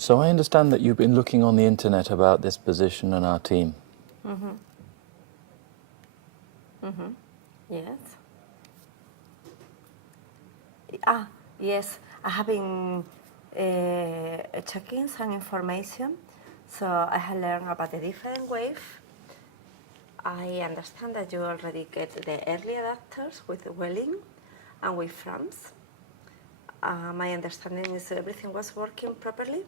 So I understand that you've been looking on the internet about this position and our team. Yes. Yes, I have been checking some information, so I have learned about the different waves. I understand that you already get the early adapters with Welling and with France. My understanding is everything was working properly.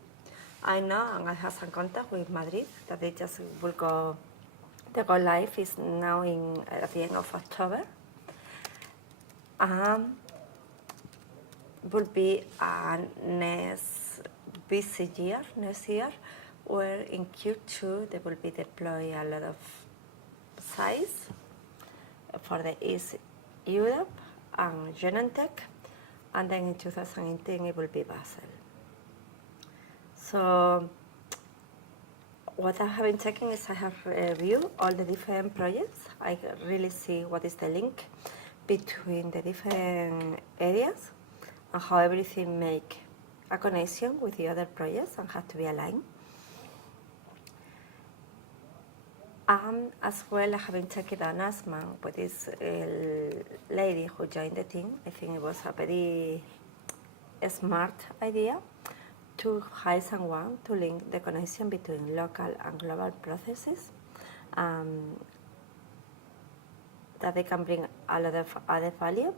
I know, and I have some contact with Madrid, that they just will go, the go live is now at the end of October. Will be a next year, where in Q2 there will be deployed a lot of sites for the East Europe and Genentech, and then in 2018 it will be Basel. So what I have been checking is I have reviewed all the different projects. I really see what is the link between the different areas and how everything make a connection with the other projects and have to be aligned. As well, I have been checking the announcement with this lady who joined the team. I think it was a very smart idea to hire someone to link the connection between local and global processes, that they can bring a lot of added value.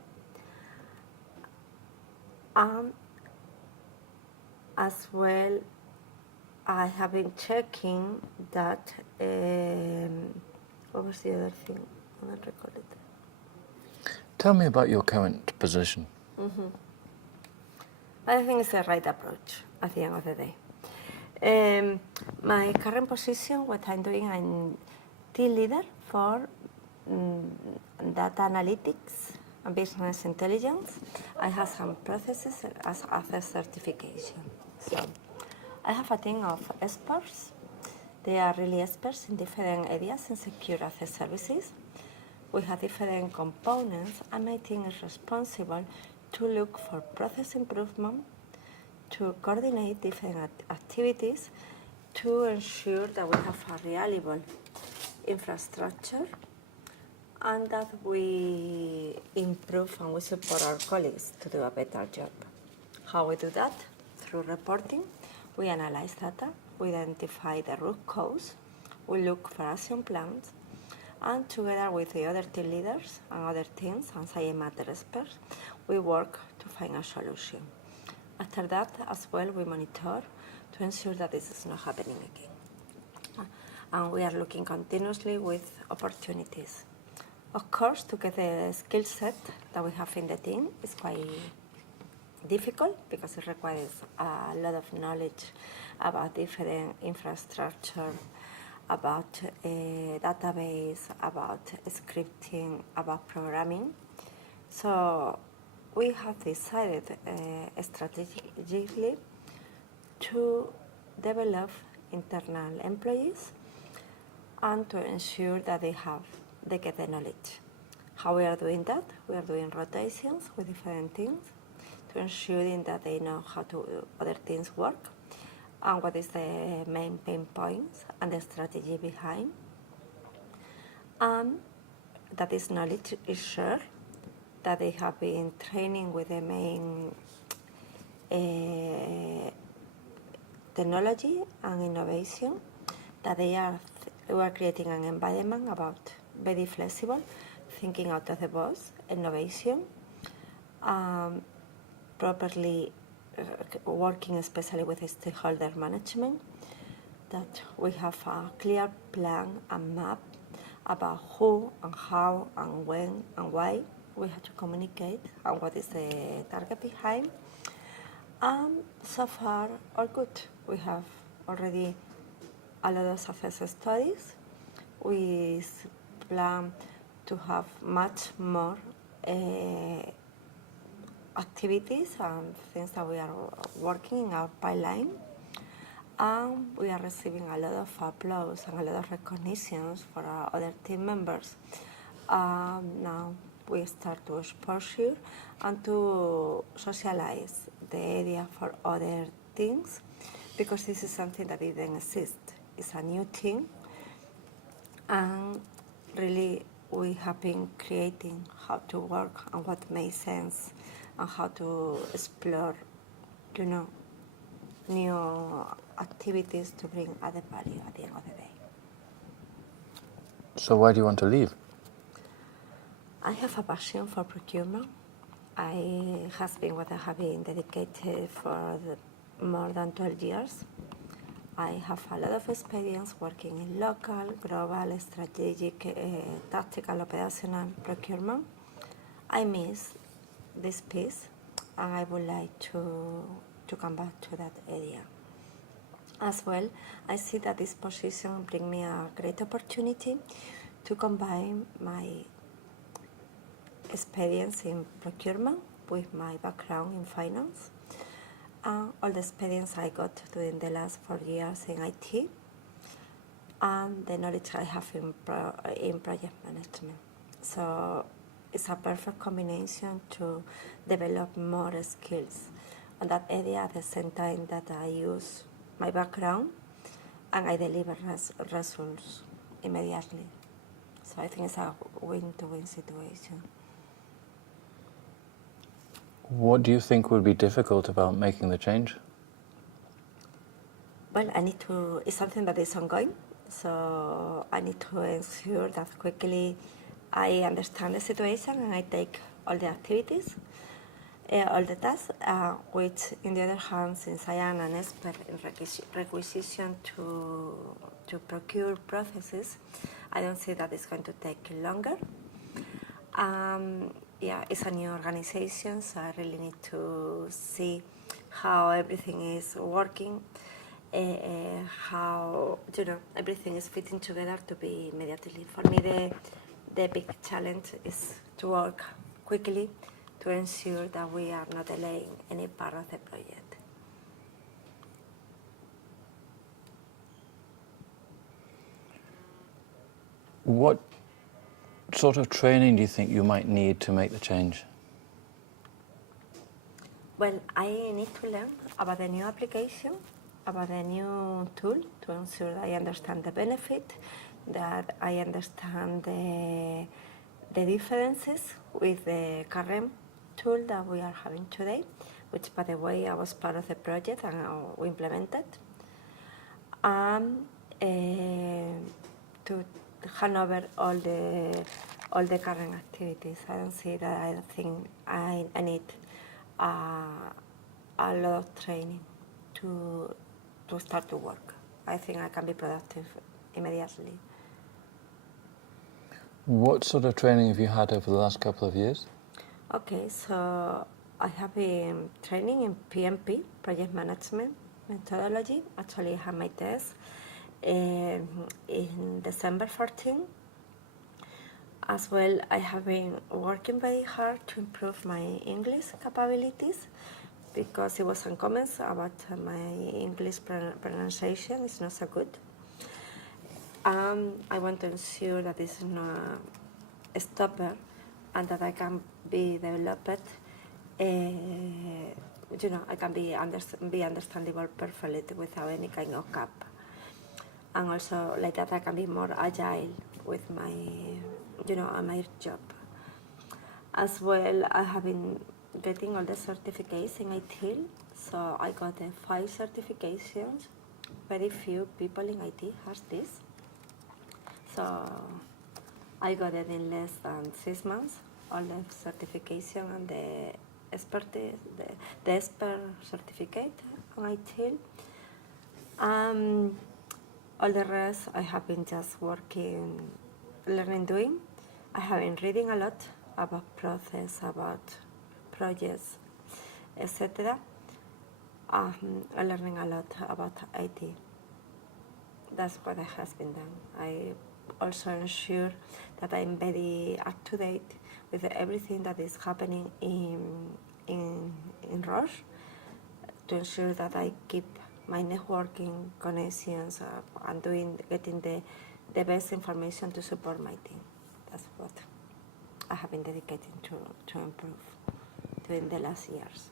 As well, I have been checking that, what was the other thing? I don't recall it. Tell me about your current position. I think it's the right approach at the end of the day. My current position, what I'm doing, I'm team leader for data analytics and business intelligence. I have some processes as a certification. So I have a team of experts. They are really experts in different areas in secure access services. We have different components, and my team is responsible to look for process improvement, to coordinate different activities, to ensure that we have a reliable infrastructure, and that we improve and we support our colleagues to do a better job. How we do that? Through reporting. We analyze data, we identify the root cause, we look for action plans, and together with the other team leaders and other teams and subject matter experts, we work to find a solution. After that, as well, we monitor to ensure that this is not happening again. And we are looking continuously with opportunities. Of course, to get the skill set that we have in the team is quite difficult because it requires a lot of knowledge about different infrastructure, about database, about scripting, about programming. So we have decided strategically to develop internal employees and to ensure that they get the knowledge. How we are doing that? We are doing rotations with different teams to ensuring that they know how other teams work and what is the main pain points and the strategy behind. And that this knowledge is shared, that they have been training with the main technology and innovation, that we are creating an environment about very flexible, thinking out of the box, innovation, properly working especially with stakeholder management, that we have a clear plan and map about who and how and when and why we have to communicate and what is the target behind. So far, all good. We have already a lot of success studies. We plan to have much more activities and things that we are working in our pipeline. We are receiving a lot of applause and a lot of recognitions for our other team members. Now we start to exposure and to socialize the area for other things because this is something that didn't exist. It's a new thing, and really we have been creating how to work and what makes sense and how to explore, new activities to bring added value at the end of the day. So why do you want to leave? I have a passion for procurement. I have been dedicated for more than 12 years. I have a lot of experience working in local, global, strategic, tactical, operational procurement. I miss this piece, and I would like to come back to that area. As well, I see that this position brings me a great opportunity to combine my experience in procurement with my background in finance and all the experience I got during the last 4 years in IT and the knowledge I have in project management. So it's a perfect combination to develop more skills on that area at the same time that I use my background and I deliver results immediately. So I think it's a win-to-win situation. What do you think would be difficult about making the change? Well, it's something that is ongoing, so I need to ensure that quickly I understand the situation and I take all the activities, all the tasks, which in the other hand, since I am an expert in requisition to procure processes, I don't see that it's going to take longer. It's a new organization, so I really need to see how everything is working, how everything is fitting together to be immediately. For me, the big challenge is to work quickly to ensure that we are not delaying any part of the project. What sort of training do you think you might need to make the change? Well, I need to learn about the new application, about the new tool to ensure that I understand the benefit, that I understand the differences with the current tool that we are having today, which, by the way, I was part of the project and we implemented. To hand over all the current activities. I don't see that. I think I need a lot of training to start to work. I think I can be productive immediately. What sort of training have you had over the last couple of years? Okay, so I have been training in PMP, project management methodology. Actually, I have my test in December 14. As well, I have been working very hard to improve my English capabilities because it was some comments about my English pronunciation is not so good. I want to ensure that this is not a stopper and that I can be developed. I can be understandable perfectly without any kind of gap. And also like that I can be more agile with my, my job. As well, I have been getting all the certificates in IT, so I got the 5 certifications. Very few people in IT has this. So I got it in less than 6 months, all the certification and the expertise, the expert certificate on IT. All the rest I have been just working, learning, doing. I have been reading a lot about process, about projects, etc. I'm learning a lot about IT. That's what I have been done. I also ensure that I'm very up to date with everything that is happening in Roche to ensure that I keep my networking connections and getting the best information to support my team. That's what I have been dedicating to improve during the last years.